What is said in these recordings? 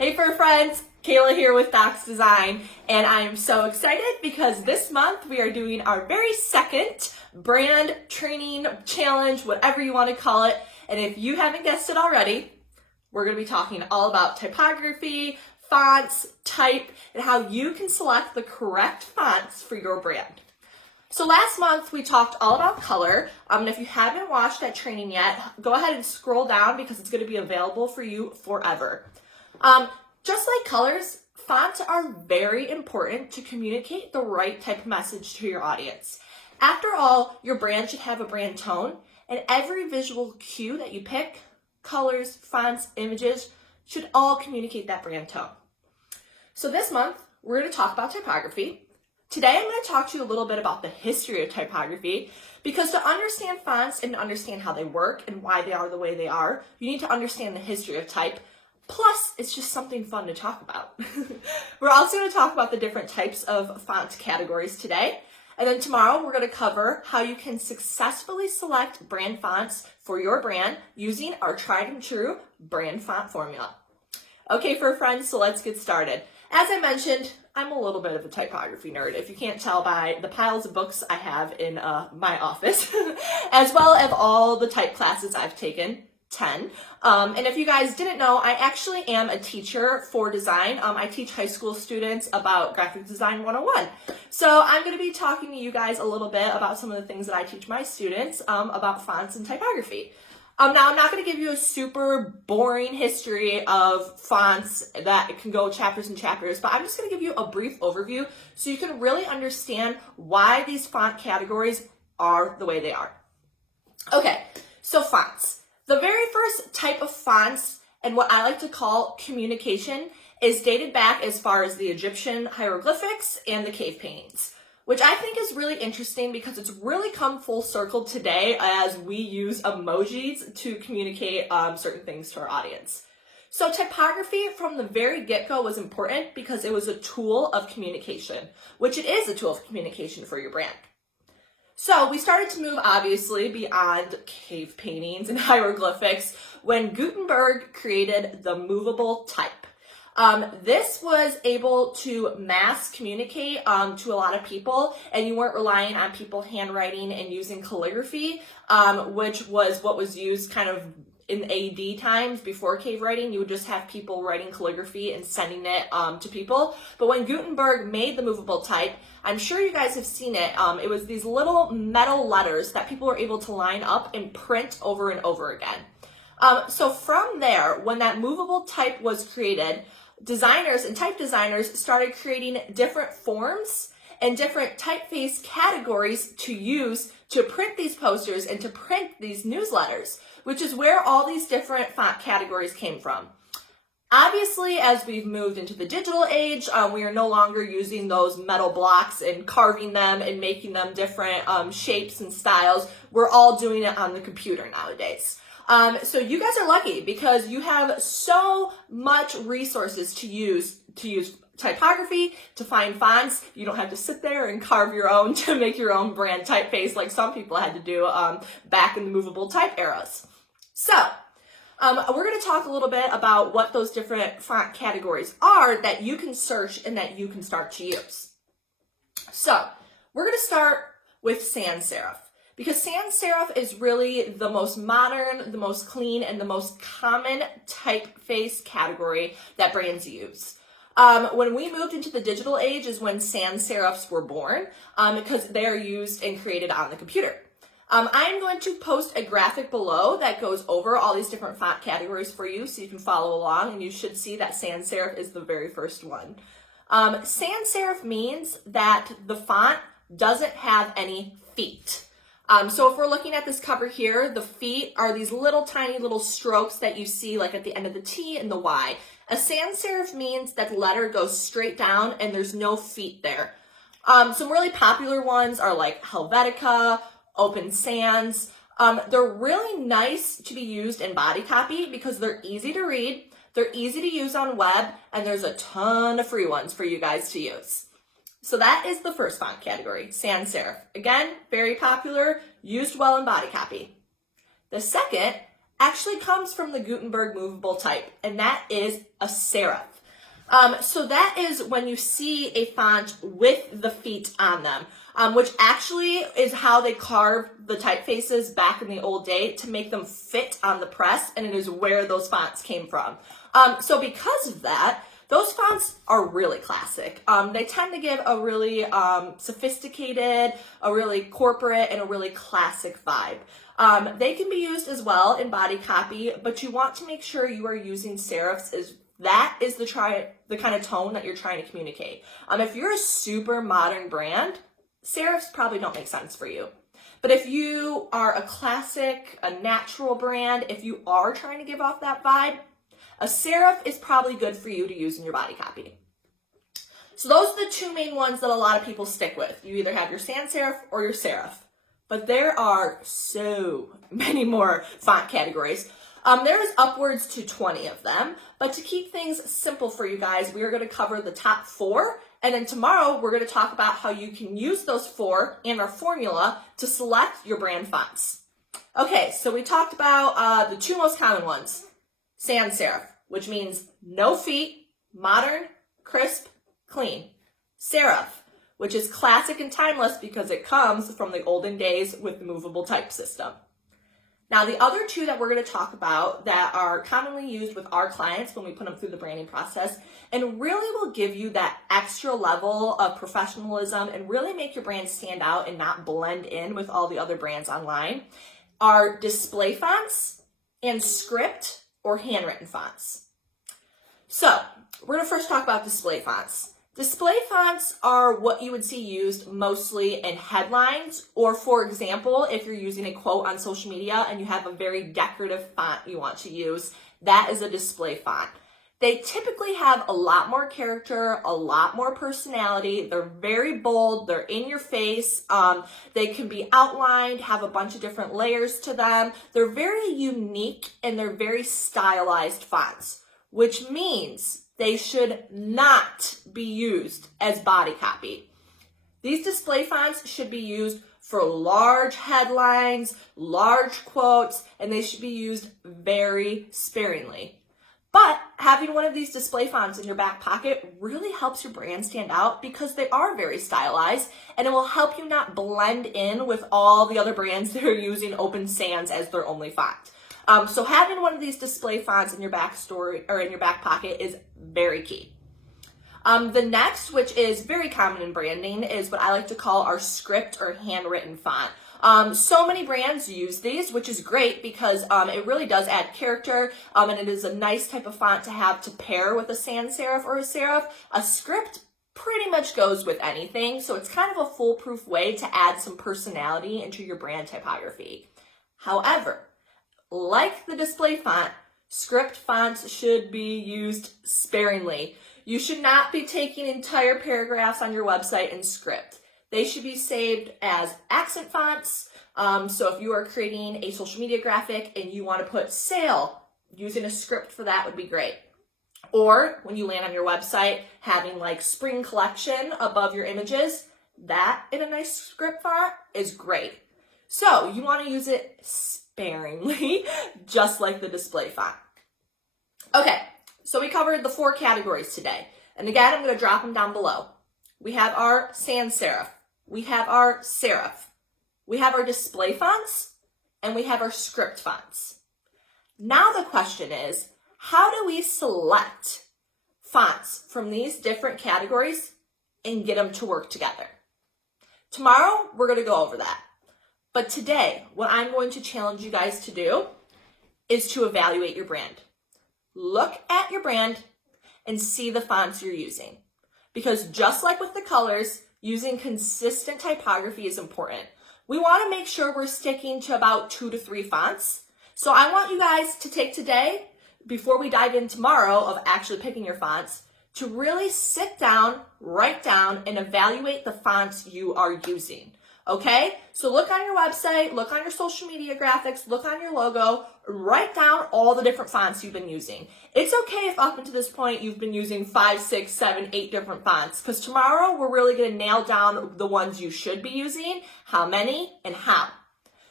Hey fur friends, Kayla here with Dox Design, and I am so excited because this month we are doing our very second brand training challenge, whatever you want to call it. And if you haven't guessed it already, we're going to be talking all about typography, fonts, type, and how you can select the correct fonts for your brand. So last month we talked all about color, and if you haven't watched that training yet, go ahead and scroll down because it's going to be available for you forever. Just like colors, fonts are very important to communicate the right type of message to your audience. After all, your brand should have a brand tone, and every visual cue that you pick, colors, fonts, images, should all communicate that brand tone. So this month, we're going to talk about typography. Today, I'm going to talk to you a little bit about the history of typography, because to understand fonts and to understand how they work and why they are the way they are, you need to understand the history of type. Plus, it's just something fun to talk about. We're also going to talk about the different types of font categories today. And then tomorrow, we're going to cover how you can successfully select brand fonts for your brand using our tried and true brand font formula. Okay, fur friends, so let's get started. As I mentioned, I'm a little bit of a typography nerd, if you can't tell by the piles of books I have in my office, as well as all the type classes I've taken. 10. And if you guys didn't know, I actually am a teacher for design. I teach high school students about graphic design 101. So I'm going to be talking to you guys a little bit about some of the things that I teach my students about fonts and typography. Now, I'm not going to give you a super boring history of fonts that can go chapters and chapters, but I'm just going to give you a brief overview so you can really understand why these font categories are the way they are. Okay, so fonts. The very first type of fonts, and what I like to call communication, is dated back as far as the Egyptian hieroglyphics and the cave paintings, which I think is really interesting because it's really come full circle today as we use emojis to communicate certain things to our audience. So typography from the very get-go was important because it was a tool of communication, which it is a tool of communication for your brand. So we started to move, obviously, beyond cave paintings and hieroglyphics when Gutenberg created the movable type. This was able to mass communicate to a lot of people, and you weren't relying on people handwriting and using calligraphy, which was what was used kind of in AD times before cave writing. You would just have people writing calligraphy and sending it to people. But when Gutenberg made the movable type, I'm sure you guys have seen it. It was these little metal letters that people were able to line up and print over and over again. So from there, when that movable type was created, designers and type designers started creating different forms and different typeface categories to use to print these posters and to print these newsletters, which is where all these different font categories came from. Obviously, as we've moved into the digital age, we are no longer using those metal blocks and carving them and making them different shapes and styles. We're all doing it on the computer nowadays. So you guys are lucky because you have so much resources to use typography, to find fonts. You don't have to sit there and carve your own to make your own brand typeface like some people had to do back in the movable type eras. So we're going to talk a little bit about what those different font categories are that you can search and that you can start to use. So we're going to start with sans serif, because sans serif is really the most modern, the most clean, and the most common typeface category that brands use. When we moved into the digital age is when sans serifs were born, because they are used and created on the computer. I'm going to post a graphic below that goes over all these different font categories for you so you can follow along, and you should see that sans serif is the very first one. Sans serif means that the font doesn't have any feet. So if we're looking at this cover here, the feet are these little tiny little strokes that you see like at the end of the T and the Y. A sans serif means that the letter goes straight down and there's no feet there. Some really popular ones are like Helvetica, Open Sans. They're really nice to be used in body copy because they're easy to read, they're easy to use on web, and there's a ton of free ones for you guys to use. So that is the first font category, sans serif. Again, very popular, used well in body copy. The second, actually comes from the Gutenberg movable type, and that is a serif. So that is when you see a font with the feet on them, which actually is how they carved the typefaces back in the old day to make them fit on the press, and it is where those fonts came from. So because of that, those fonts are really classic. They tend to give a really sophisticated, a really corporate, and a really classic vibe. They can be used as well in body copy, but you want to make sure you are using serifs as that is the kind of tone that you're trying to communicate. If you're a super modern brand, serifs probably don't make sense for you. But if you are a classic, a natural brand, if you are trying to give off that vibe, a serif is probably good for you to use in your body copy. So those are the two main ones that a lot of people stick with. You either have your sans serif or your serif. But there are so many more font categories. There is upwards to 20 of them, but to keep things simple for you guys, we are going to cover the top 4, and then tomorrow we're going to talk about how you can use those 4 and our formula to select your brand fonts. Okay, so we talked about the 2 most common ones. Sans serif, which means no feet, modern, crisp, clean. Serif, which is classic and timeless because it comes from the olden days with the movable type system. Now, the other 2 that we're going to talk about that are commonly used with our clients when we put them through the branding process and really will give you that extra level of professionalism and really make your brand stand out and not blend in with all the other brands online are display fonts and script or handwritten fonts. So, we're going to first talk about display fonts. Display fonts are what you would see used mostly in headlines, or for example, if you're using a quote on social media and you have a very decorative font you want to use, that is a display font. They typically have a lot more character, a lot more personality. They're very bold, they're in your face. They can be outlined, have a bunch of different layers to them. They're very unique and they're very stylized fonts, which means they should not be used as body copy. These display fonts should be used for large headlines, large quotes, and they should be used very sparingly. But having one of these display fonts in your back pocket really helps your brand stand out because they are very stylized, and it will help you not blend in with all the other brands that are using Open Sans as their only font. So having one of these display fonts in your back pocket is very key. The next, which is very common in branding, is what I like to call our script or handwritten font. So many brands use these, which is great because it really does add character, and it is a nice type of font to have to pair with a sans serif or a serif. A script pretty much goes with anything, so it's kind of a foolproof way to add some personality into your brand typography. However, like the display font, script fonts should be used sparingly. You should not be taking entire paragraphs on your website in script. They should be saved as accent fonts. So if you are creating a social media graphic and you want to put sale, using a script for that would be great. Or when you land on your website, having like spring collection above your images, that in a nice script font is great. So you want to use it sparingly, just like the display font. Okay, so we covered the 4 categories today. And again, I'm going to drop them down below. We have our sans serif, we have our serif, we have our display fonts, and we have our script fonts. Now the question is, how do we select fonts from these different categories and get them to work together? Tomorrow, we're going to go over that. But today, what I'm going to challenge you guys to do is to evaluate your brand. Look at your brand and see the fonts you're using. Because just like with the colors, using consistent typography is important. We want to make sure we're sticking to about 2 to 3 fonts. So I want you guys to take today, before we dive in tomorrow of actually picking your fonts, to really sit down, write down, and evaluate the fonts you are using. Okay, so look on your website, look on your social media graphics, look on your logo, write down all the different fonts you've been using. It's okay if up until this point you've been using 5, 6, 7, 8 different fonts, because tomorrow we're really going to nail down the ones you should be using, how many, and how.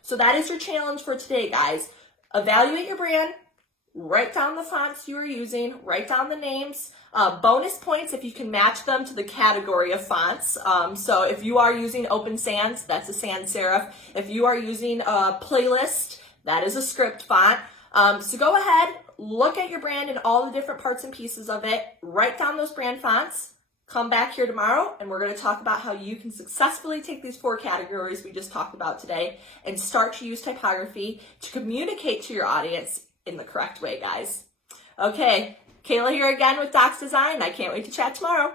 So that is your challenge for today, guys. evaluate your brand, write down the fonts you are using, write down the names. Bonus points if you can match them to the category of fonts. So if you are using Open Sans, that's a sans serif. If you are using a Playlist, that is a script font. So go ahead, look at your brand and all the different parts and pieces of it, write down those brand fonts, come back here tomorrow, and we're going to talk about how you can successfully take these 4 categories we just talked about today and start to use typography to communicate to your audience in the correct way, guys. Okay, Kayla here again with Dox Design. I can't wait to chat tomorrow.